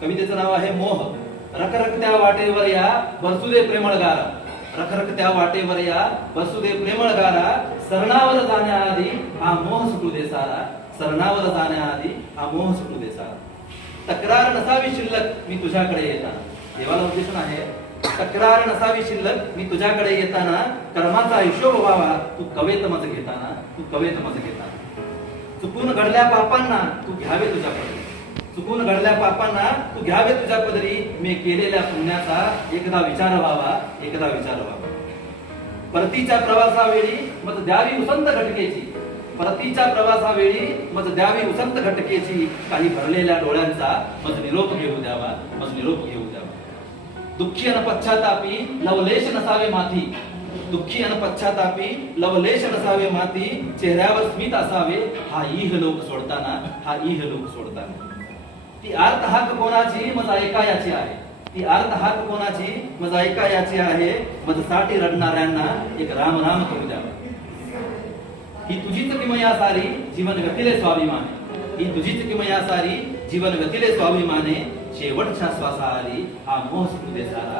कवितेचं नाव आहे मोह. रखरखत्या वाटेवर या बसुदे प्रेमळ गारा रखरखत्या वाटेवर या बसुदे प्रेमळ गारा सरणावर जाण्याआधी हा मोह सुटू दे सारा. सरणावर जाण्याआधी हा मोह सुटू दे सारा. तक्रार नसावी शिल्लक मी तुझ्याकडे येताना. देवाला उद्देशन आहे तक्रार नसावी शिल्लक मी तुझ्याकडे येताना. कर्माचा हिशोब व्हावा तू कवेत मज घेताना. तू कवेत मज घेताना. चुकून घडल्या पापांना तू घ्यावे तुझ्याकडे. चुकून घडल्या पापांना तू घ्यावे तुझ्या पदरी. मी केलेल्या पुण्याचा एकदा विचार व्हावा एकदा विचार व्हावा. परतीच्या प्रवासावेळी मत द्यावी उसंत घटकेची. परतीच्या प्रवासावेळी मज द्यावी उसंत घटकेची. काही भरलेल्या डोळ्यांचा मज निरोप घेऊ द्यावा मज निरोप घेऊ द्यावा. दुःखी अन पश्चातापी लवलेश नसावे माथी. दुःखी अन पश्चातापी लवलेश नसावे माती चेहऱ्यावर स्मित असावे हा इह लोक सोडताना हा इह लोक सोडताना. ती अर्थ हाक कोणाची? मज ऐका याची आहे. ती अर्थ हाक कोणाची? मज ऐका याची आहे. मजसाठी रडणाऱ्यांना एक राम राम करू द्यावा ही तुझीच किमया सारी जीवन गतीले स्वाभिमाने. ही तुझीच किमया सारी जीवन गतीले स्वाभिमाने. शेवटच्या श्वासा आली हा मोह सुटू सारा